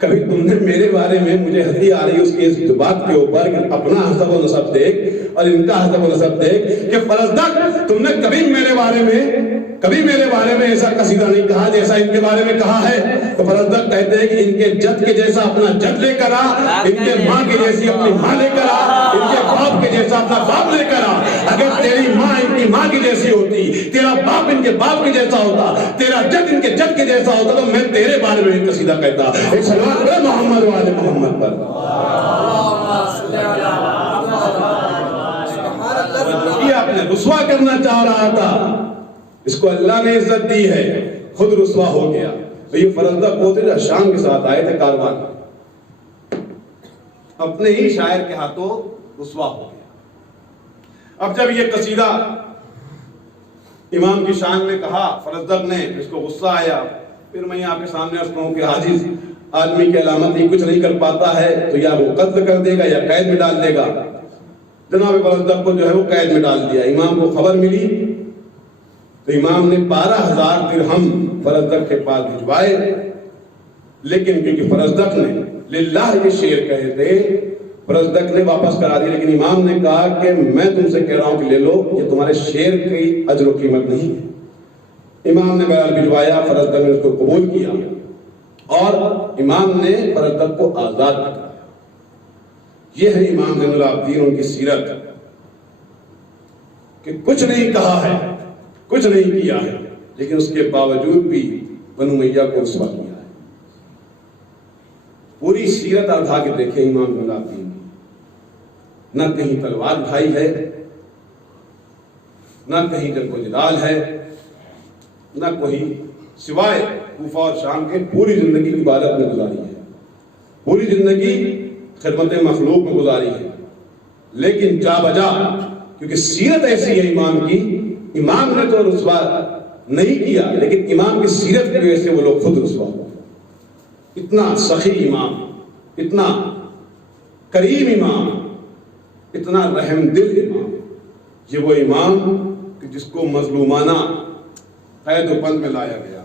کبھی تم نے میرے بارے میں، مجھے ہنسی آ رہی ہے اس کی اس بات کے اوپر کہ اپنا حسب و نسب دیکھ اور ان کا حسب و نسب دیکھ، کہ فرزدق تم نے کبھی میرے بارے میں ایسا قصیدہ نہیں کہا جیسا ان کے بارے میں کہا ہے. تو فرزدق کہتے ہیں کہ ان کے جد کے جیسا اپنا جد لے کر آ، ان کے ماں کے جیسی اپنی ماں لے کر آ، ان کے باپ کے جیسا اپنا باپ لے کر آ. اگر تیری ماں ان کی ماں کی جیسی ہوتی، تیرا باپ ان کے باپ کے جیسا ہوتا، تیرا جد ان کے جد کے جیسا ہوتا، تو میں تیرے بارے میں ایک قصیدہ کہتا. ایک سلوات پڑھے محمد والے محمد پر. یہ آپ نے رسوا کرنا چاہ رہا تھا، اس کو اللہ نے عزت دی ہے، خود رسوا ہو گیا. تو یہ فرزدق وہ تھے جو حشام کے ساتھ آئے تھے کاروان، اپنے ہی شاعر کے ہاتھوں رسوا ہو گیا. اب جب یہ قصیدہ امام کی شان میں کہا فرزدق نے، اس کو غصہ آیا. پھر میں آپ کے سامنے عرض کروں کہ عاجز آدمی کی علامت ہی کچھ نہیں کر پاتا ہے تو یا وہ قتل کر دے گا یا قید میں ڈال دے گا. جناب فرزدق کو جو ہے وہ قید میں ڈال دیا. امام کو خبر ملی تو امام نے 12,000 درہم فرزدق کے پاس بھجوائے. لیکن کیونکہ فرزدق نے للہ یہ شعر کہے تھے، فرزدق نے واپس کرا دی. لیکن امام نے کہا کہ میں تم سے کہہ رہا ہوں کہ لے لو، یہ تمہارے شعر کی اجر و قیمت نہیں ہے. امام نے بہرحال بھجوایا، فرزدق نے اس کو قبول کیا اور امام نے فرزدق کو آزاد کیا. یہ ہے امام زین العابدین، ان کی سیرت، کہ کچھ نہیں کہا ہے، کچھ نہیں کیا ہے، لیکن اس کے باوجود بھی بنو امیہ کو رسوا کیا ہے. پوری سیرت آپ اٹھا کے دیکھیں امام زین العابدین کی، نہ کہیں تلوار اٹھائی ہے، نہ کہیں جنگ و جدال ہے، نہ کوئی سوائے کوفہ اور شام کے پوری زندگی عبادت میں گزاری ہے، پوری زندگی خدمت مخلوق میں گزاری ہے. لیکن جا بجا کیونکہ سیرت ایسی ہے امام کی، امام نے تو رسوا نہیں کیا لیکن امام کی سیرت کی وجہ سے وہ لوگ خود رسوا ہوئے. اتنا سخی امام، اتنا کریم امام، اتنا رحم دل امام. یہ وہ امام کہ جس کو مظلومانہ قید و بند میں لایا گیا.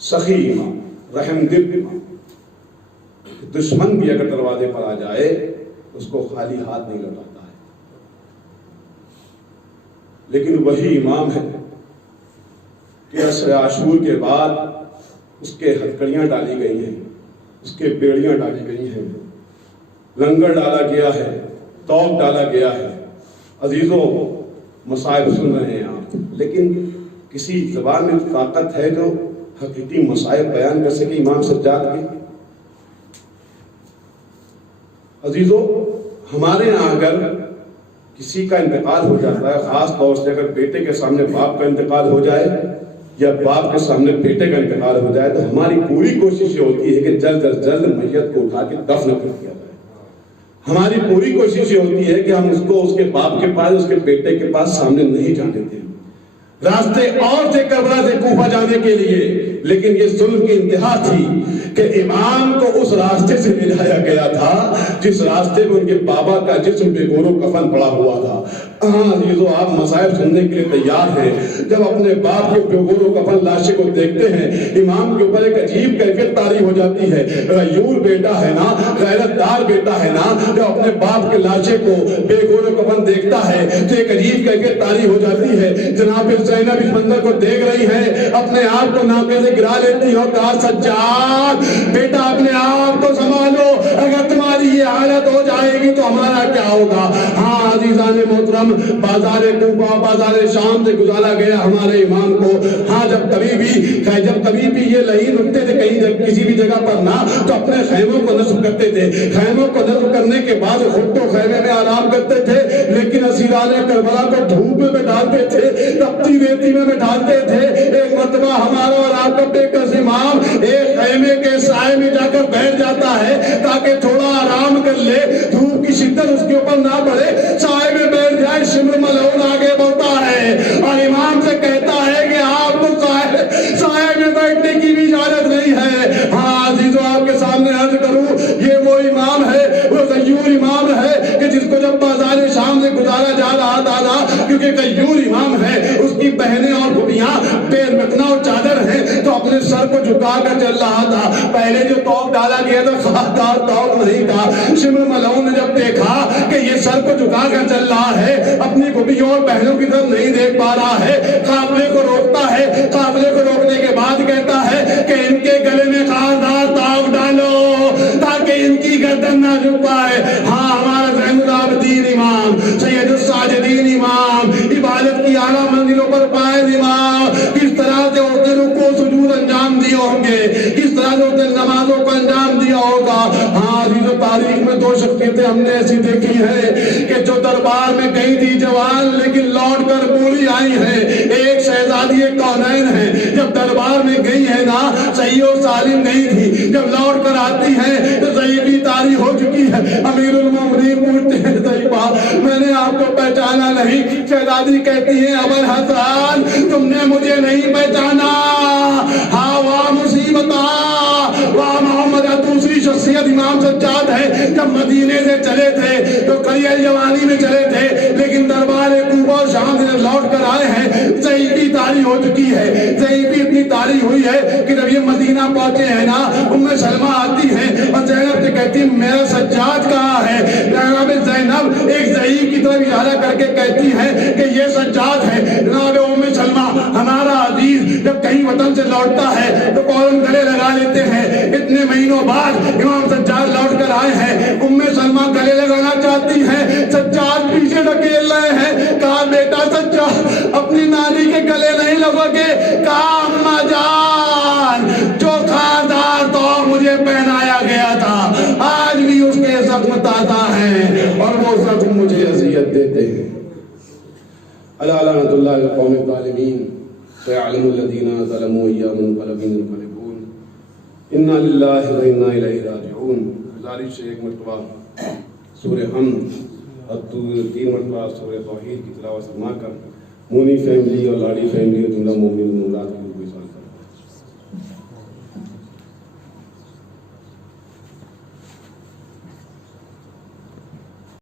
سخی امام، رحم دل امام. دشمن بھی اگر دروازے پر آ جائے اس کو خالی ہاتھ نہیں لوٹاتا ہے. لیکن وہی امام ہے کہ عصر عاشور کے بعد اس کے ہتھکڑیاں ڈالی گئی ہیں, اس کے بیڑیاں ڈالی گئی ہیں, لنگر ڈالا گیا ہے, توپ ڈالا گیا ہے. عزیزوں, مصائب سن رہے ہیں آپ, لیکن کسی زبان میں طاقت ہے جو حقیقی مصائب بیان کر سکے امام سجاد کے؟ عزیزوں, ہمارے یہاں اگر کسی کا انتقال ہو جاتا ہے, خاص طور سے اگر بیٹے کے سامنے باپ کا انتقال ہو جائے یا باپ کے سامنے بیٹے کا انتقال ہو جائے, تو ہماری پوری کوشش یہ ہوتی ہے کہ جلد از جلد میت کو اٹھا کے دفن کر دیا جائے. ہماری پوری کوشش یہ ہوتی ہے کہ ہم اس کو اس کے باپ کے پاس, اس کے بیٹے کے پاس سامنے نہیں جانے دیں. راستے اور تھے کربلا سے کوفہ جانے کے لیے, لیکن یہ ظلم کی انتہا تھی کہ امام کو اس راستے سے لے جایا گیا تھا جس راستے میں ان کے بابا کا جسم بے گور و کفن پڑا ہوا تھا. ہاں عزیزو, آپ مصائب سننے کے لیے تیار ہیں. جب اپنے باپ کے بے گور و کفن لاشے کو دیکھتے ہیں, امام کے اوپر ایک عجیب کیفیت طاری ہو جاتی ہے. غیور بیٹا ہے نا, غیرت دار بیٹا ہے نا, جب اپنے باپ کے لاشے کو بے گور و کفن دیکھتا ہے تو ایک عجیب کیفیت طاری ہو جاتی ہے. جناب زینب اس منظر کو دیکھ رہی ہے, اپنے آپ کو ناکے سے گرا لیتی ہو, کہا سجاد بیٹا اپنے آپ کو سنبھالو, اگر تمہاری یہ حالت ہو جائے گی تو ہمارا کیا ہوگا. ہاں عزیزان محترم, بازار کوفہ بازار شام سے گزارا گیا ہمارے امام کو. ہاں جب کبھی بھی یہ لہین رکتے تھے کہیں جب کسی بھی جگہ پر نہ, تو اپنے خیموں کو نصب کرتے تھے. خیموں کو نصب کرنے کے بعد خود تو خیمے میں آرام کرتے تھے, لیکن اسیران کربلا کو دھوپ میں بٹھاتے تھے, تپتی ریتی میں بٹھاتے تھے. ایک مرتبہ ہمارا اور آپ کا بے کس امام ایک خیمے کے سائے میں جا کر بیٹھ جاتا ہے تاکہ تھوڑا آرام کر لے, دھوپ کی شدت اس کے اوپر نہ پڑے, سائے میں بیٹھ جائے. شمر ملعون آگے بڑھتا ہے اور امام سے کہتا ہے کہ آپ کو سائے میں بیٹھنے کی بھی اجازت نہیں ہے. ہاں عزیزو, آپ کے سامنے عرض کروں, یہ وہ امام ہے, وہ غیور امام ہے کہ جس کو جب بازار شام سے گزارا جا رہا تھا نا, کیونکہ غیور امام ہے, اس کی بہنیں اور بھبیاں بے مکنا اور چادر ہیں, تو اپنے سر کو جھکا کر چل رہا تھا. پہلے جو توق ڈالا گیا تھا خاصدار توق نہیں تھا. شمر ملعون نے جب دیکھا کہ یہ سر کو جھکا کر چل رہا ہے, اپنی بھبیوں اور بہنوں کی طرف نہیں دیکھ پا رہا ہے, قافلے کو روکتا ہے. قافلے کو روکنے کے بعد کہتا ہے کہ ان کے گلے میں خاصدار توق ڈالو تاکہ ان کی گردن نہ جھک پائے. ہاں ہمارا زین العابدین امام, سید الساجدین امام, عبادت کی اعلیٰ منزلوں پر فائز امام, کس طرح سے اس نے رکوع سجود انجام دیے ہوں گے, کس طرح سے اس نے نمازوں کو انجام دیا ہوگا. ہاں عزیزو, تاریخ میں دو شخصیتیں ہم نے ایسی دیکھی ہیں کہ جو دربار میں گئی تھی جوان لیکن لوٹ کر بوڑھی آئی ہیں. ایک شہزادی کونین ہے, جب دربار میں گئی ہے نا صحیح و سالم گئی تھی, جب لوٹ کر آتی ہے تو ضعیفی طاری ہو چکی ہے. امیر المومنین پوچھتے ہیں ضعیفہ میں نے آپ کو پہچانا نہیں. شہزادی کہتی ہے ابو الحسن تم نے مجھے نہیں پہچانا. ہاں واہ مصیبتا, واہ محمد. دوسری شخصیت امام سجاد ہے, جب مدینے سے چلے تھے تو قریہ جوانی میں چلے تھے, لیکن دربار کوفہ اور شام سے لوٹ کر آئے ہیں, ضعیفی طاری ہو چکی ہے. ضعیفی اتنی طاری ہوئی ہے کہ جب یہ مدینہ پہنچے ہیں نا, ام سلمہ آتی ہے اور زینب سے کہتی ہے میرا سجاد کہاں ہے. جناب زینب ایک ضعیف کی طرف اشارہ کر کے کہتی ہے کہ یہ سجاد ہے. جناب ام سلمہ ہمارا عزیز جب کہیں وطن سے لوٹتا ہے تو فوراً گلے لگا لیتے ہیں. اتنے مہینوں بعد امام سجاد لوٹ کر آئے ہیں, ام سلمہ گلے لگانا چاہتی ہیں, سجاد پیچھے ڈھکیل رہے ہیں. کہا بیٹا سجاد اپنی نانی کے گلے نہیں لگو گے. کہا اماں جان جو خاصدار تو مجھے پہنایا گیا تھا آج بھی اس کے زخم تازہ ہیں اور وہ زخم مجھے اذیت دیتے ہیں. الا لعنۃ اللہ علی القوم الظالمین سيعلم الذين ظلموا أيام منقلب ينقلبون انا للہ و انا الیہ راجعون. گزارش ہے ایک مرتبہ سورہ حمد اور 3 مرتبہ سورہ توحید کی تلاوت فرما کر مونی فیملی اور لاڑی فیملی اور جملہ مومنین و مومنات